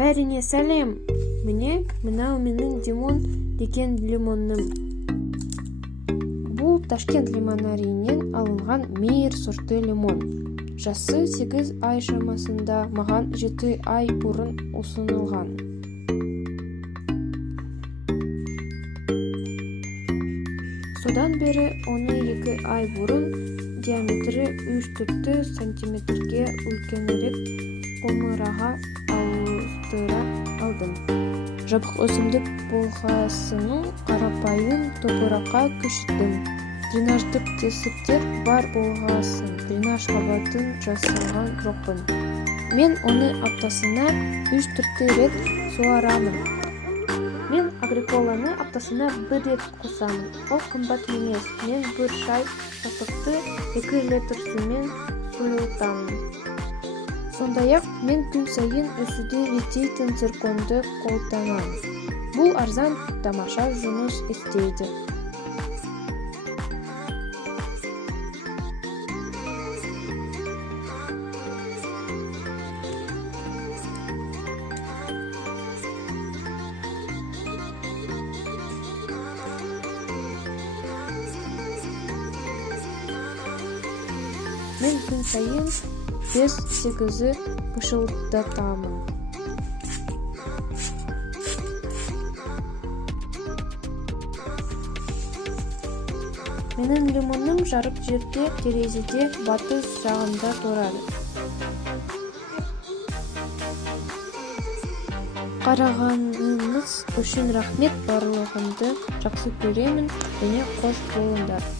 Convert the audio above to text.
Бәріне сәлем. Міне, мынау менің Димон деген лимоным. Бұл Ташкент лимонарийінен алынған Мейер сорты лимон. Жасы 8 ай шамасында, маған 7 ай бұрын ұсынылған. Содан бері оны 2 ай бұрын диаметрі 3-4 сантиметрге үлкенірек омыраға ауыстыра алдым. Жабық өсімдік болғасының қарапайым топыраққа көшірдім. Дренаждық тесіктер бар болғасын дренаж қабатын жасалған жоқпын. Мен оны аптасына 3-4 рет суарамын. Мен агриколаны аптасына 1 рет қосамын. Ол қымбат емес. Мен бір шай қасықты 2 литр сумен сұйылтамын. Сондай-ақ мен күн сайын өсуді реттейтін цирконды қолданамын. Бұл арзан, тамаша жұмыс істейді. Мен күн сайын 5-8 бышылдатамын. Менің лимоным жарық жерде терезеде батыс жағында тұрады. Қарағаныңыз үшін рахмет, барлығыңды жақсы көремін және қош болыңдар.